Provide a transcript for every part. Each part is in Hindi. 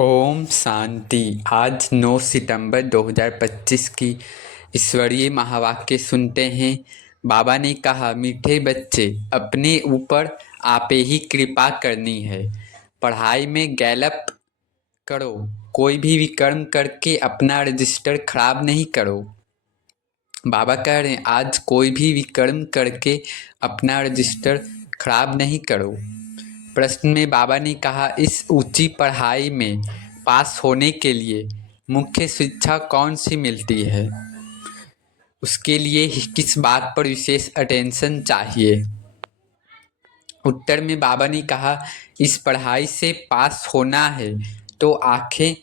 ओम शांति। आज 9 सितंबर 2025 की ईश्वरीय महावाक्य सुनते हैं। बाबा ने कहा, मीठे बच्चे, अपने ऊपर आपे ही कृपा करनी है। पढ़ाई में गैलप करो, कोई भी विकर्म करके अपना रजिस्टर खराब नहीं करो। बाबा कह रहे हैं, आज कोई भी विकर्म करके अपना रजिस्टर खराब नहीं करो। प्रश्न में बाबा ने कहा, इस ऊंची पढ़ाई में पास होने के लिए मुख्य शिक्षा कौन सी मिलती है? उसके लिए किस बात पर विशेष अटेंशन चाहिए? उत्तर में बाबा ने कहा, इस पढ़ाई से पास होना है तो आंखें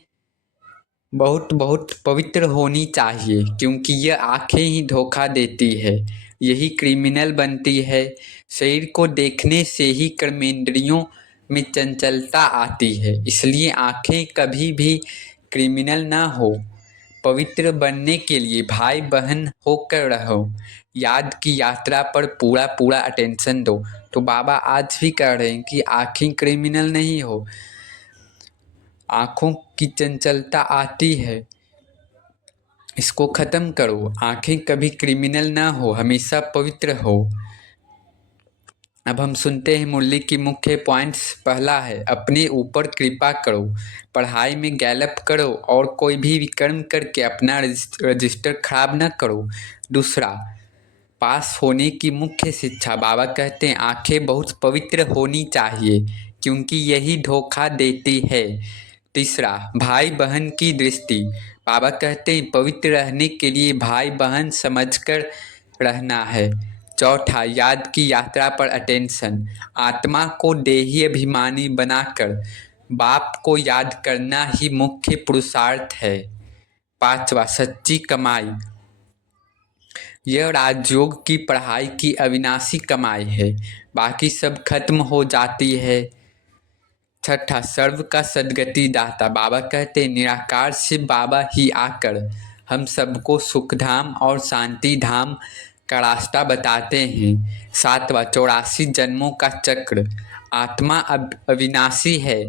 बहुत बहुत पवित्र होनी चाहिए, क्योंकि यह आंखें ही धोखा देती है, यही क्रिमिनल बनती है। शरीर को देखने से ही कर्मेंद्रियों में चंचलता आती है, इसलिए आंखें कभी भी क्रिमिनल ना हो। पवित्र बनने के लिए भाई बहन होकर रहो। याद की यात्रा पर पूरा पूरा अटेंशन दो। तो बाबा आज भी कह रहे हैं कि आंखें क्रिमिनल नहीं हो। आंखों की चंचलता आती है, इसको खत्म करो। आंखें कभी क्रिमिनल ना हो, हमेशा पवित्र हो। अब हम सुनते हैं मुरली की मुख्य पॉइंट्स। पहला है, अपने ऊपर कृपा करो, पढ़ाई में गैलप करो और कोई भी विकर्म करके अपना रजिस्टर खराब ना करो। दूसरा, पास होने की मुख्य शिक्षा। बाबा कहते हैं, आंखें बहुत पवित्र होनी चाहिए, क्योंकि यही धोखा देती है। तीसरा, भाई बहन की दृष्टि। बाबा कहते हैं, पवित्र रहने के लिए भाई बहन समझकर रहना है। चौथा, याद की यात्रा पर अटेंशन। आत्मा को देही अभिमानी बनाकर बाप को याद करना ही मुख्य पुरुषार्थ है। पांचवा, सच्ची कमाई। यह राजयोग की पढ़ाई की अविनाशी कमाई है, बाकी सब खत्म हो जाती है। छठा, सर्व का सदगति दाता। बाबा कहते हैं, निराकार से बाबा ही आकर हम सबको सुखधाम और शांति धाम का रास्ता बताते हैं। सातवां, 84 जन्मों का चक्र। आत्मा अविनाशी है,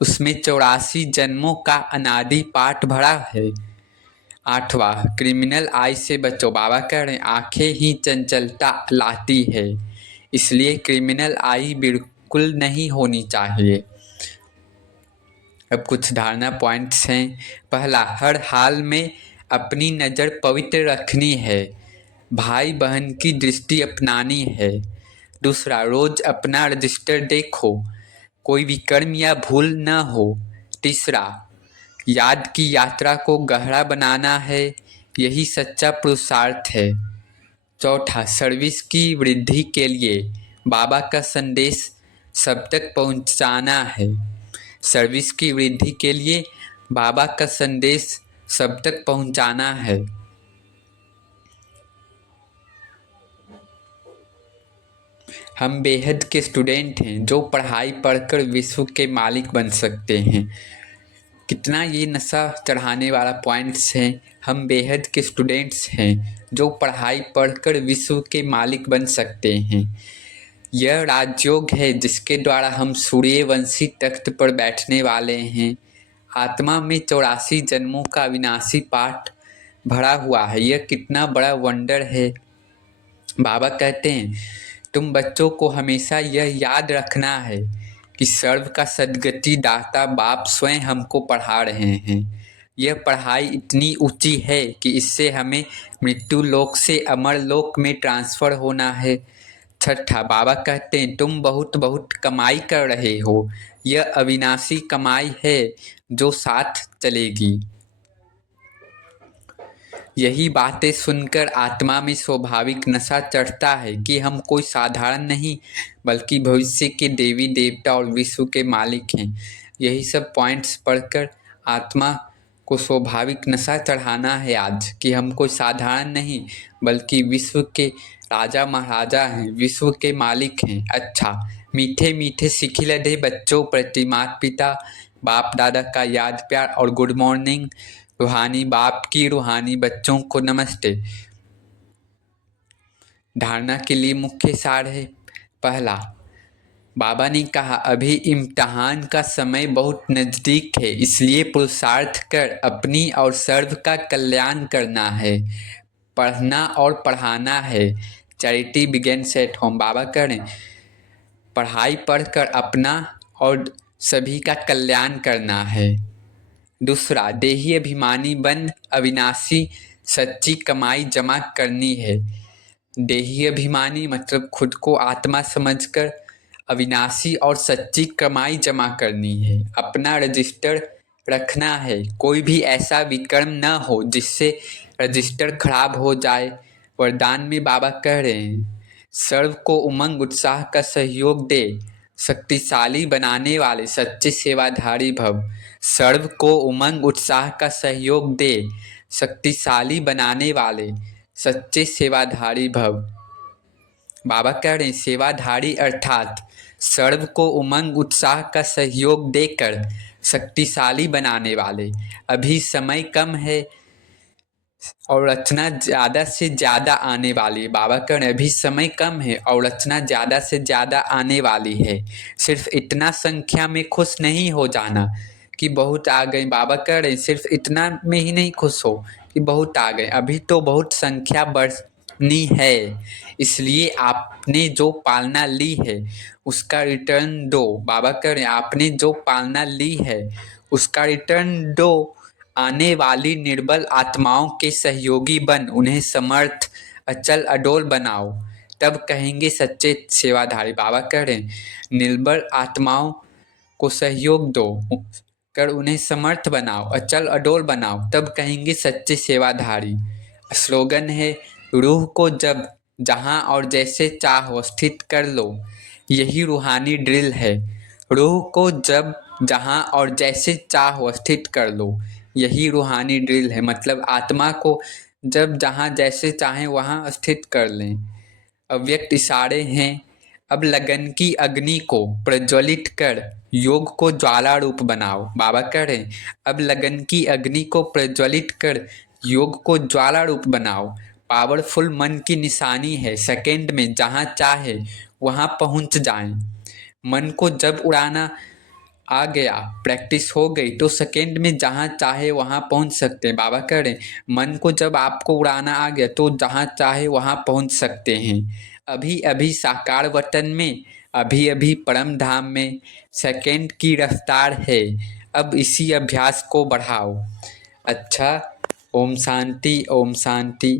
उसमें 84 जन्मों का अनादि पाठ भरा है। आठवां, क्रिमिनल आई से बचो। बाबा कह रहे हैं, आंखें ही चंचलता लाती है, इसलिए क्रिमिनल आई बिल्कुल नहीं होनी चाहिए। अब कुछ धारणा पॉइंट्स हैं। पहला, हर हाल में अपनी नज़र पवित्र रखनी है, भाई बहन की दृष्टि अपनानी है। दूसरा, रोज अपना रजिस्टर देखो, कोई विकर्म या भूल न हो। तीसरा, याद की यात्रा को गहरा बनाना है, यही सच्चा पुरुषार्थ है। चौथा, सर्विस की वृद्धि के लिए बाबा का संदेश सब तक पहुंचाना है। सर्विस की वृद्धि के लिए बाबा का संदेश सब तक पहुंचाना है। हम बेहद के स्टूडेंट हैं, जो पढ़ाई पढ़कर विश्व के मालिक बन सकते हैं। कितना ये नशा चढ़ाने वाला पॉइंट्स है। हम बेहद के स्टूडेंट्स हैं, जो पढ़ाई पढ़कर विश्व के मालिक बन सकते हैं। यह राजयोग है जिसके द्वारा हम सूर्यवंशी तख्त पर बैठने वाले हैं। आत्मा में 84 जन्मों का अविनाशी पाठ भरा हुआ है, यह कितना बड़ा वंडर है। बाबा कहते हैं, तुम बच्चों को हमेशा यह याद रखना है कि सर्व का सद्गति दाता बाप स्वयं हमको पढ़ा रहे हैं। यह पढ़ाई इतनी ऊंची है कि इससे हमें मृत्यु लोक से अमर लोक में ट्रांसफ़र होना है। छठा, बाबा कहते हैं, तुम बहुत बहुत कमाई कर रहे हो, यह अविनाशी कमाई है जो साथ चलेगी। यही बातें सुनकर आत्मा में स्वाभाविक नशा चढ़ता है कि हम कोई साधारण नहीं, बल्कि भविष्य के देवी देवता और विश्व के मालिक हैं। यही सब पॉइंट्स पढ़कर आत्मा को स्वाभाविक नशा चढ़ाना है आज, कि हम कोई साधारण नहीं, बल्कि विश्व के राजा महाराजा हैं, विश्व के मालिक हैं। अच्छा, मीठे मीठे सिखिलधे बच्चों प्रति माता पिता बाप दादा का याद प्यार और गुड मॉर्निंग। रूहानी बाप की रूहानी बच्चों को नमस्ते। धारणा के लिए मुख्य सार है। पहला, बाबा ने कहा, अभी इम्तिहान का समय बहुत नज़दीक है, इसलिए पुरुषार्थ कर अपनी और सर्व का कल्याण करना है, पढ़ना और पढ़ाना है। Charity begins at home. बाबा कह रहे हैं पढ़ाई पढ़कर अपना और सभी का कल्याण करना है। दूसरा, देही अभिमानी बन अविनाशी सच्ची कमाई जमा करनी है। देही अभिमानी मतलब खुद को आत्मा समझकर अविनाशी और सच्ची कमाई जमा करनी है। अपना रजिस्टर रखना है, कोई भी ऐसा विकर्म न हो जिससे रजिस्टर खराब हो जाए। वरदान में बाबा कह रहे हैं, सर्व को उमंग उत्साह का सहयोग दे, शक्तिशाली बनाने वाले सच्चे सेवाधारी भव। सर्व को उमंग उत्साह का सहयोग दे, शक्तिशाली बनाने वाले सच्चे सेवाधारी भव। बाबा कह रहे हैं सेवाधारी अर्थात सर्व को उमंग उत्साह का सहयोग देकर शक्तिशाली बनाने वाले। अभी समय कम है और रचना ज़्यादा से ज़्यादा आने वाली है। बाबा कह रहे हैं अभी समय कम है और रचना ज़्यादा से ज़्यादा आने वाली है। सिर्फ इतना संख्या में खुश नहीं हो जाना कि बहुत आ गए। बाबा कह रहे हैं सिर्फ इतना में ही नहीं खुश हो कि बहुत आ गए, अभी तो बहुत संख्या बढ़नी है। इसलिए आपने जो पालना ली है उसका रिटर्न दो। बाबा कह रहे हैं आपने जो पालना ली है उसका रिटर्न दो। आने वाली निर्बल आत्माओं के सहयोगी बन उन्हें समर्थ अचल अडोल बनाओ, तब कहेंगे सच्चे सेवाधारी। बाबा कह रहे हैं निर्बल आत्माओं को सहयोग दो कर उन्हें समर्थ बनाओ, अचल अडोल बनाओ, तब कहेंगे सच्चे सेवाधारी। स्लोगन है, रूह को जब जहाँ और जैसे चाहो स्थित कर लो, यही रूहानी ड्रिल है। रूह को जब जहाँ और जैसे चाहो स्थित कर लो, यही रूहानी ड्रिल है। मतलब आत्मा को जब जहाँ जैसे चाहें वहाँ स्थित कर लें। अव्यक्त इशारे हैं, अब लगन की अग्नि को प्रज्वलित कर योग को ज्वाला रूप बनाओ। बाबा कह रहे हैं अब लगन की अग्नि को प्रज्वलित कर योग को ज्वाला रूप बनाओ। पावरफुल मन की निशानी है, सेकंड में जहाँ चाहे वहाँ पहुँच जाएं। मन को जब उड़ाना आ गया, प्रैक्टिस हो गई तो सेकंड में जहाँ चाहे वहाँ पहुँच सकते हैं। बाबा कह रहे हैं मन को जब आपको उड़ाना आ गया तो जहाँ चाहे वहाँ पहुँच सकते हैं। अभी अभी साकार वतन में, अभी अभी परम धाम में सेकंड की रफ्तार है, अब इसी अभ्यास को बढ़ाओ। अच्छा, ओम शांति, ओम शांति।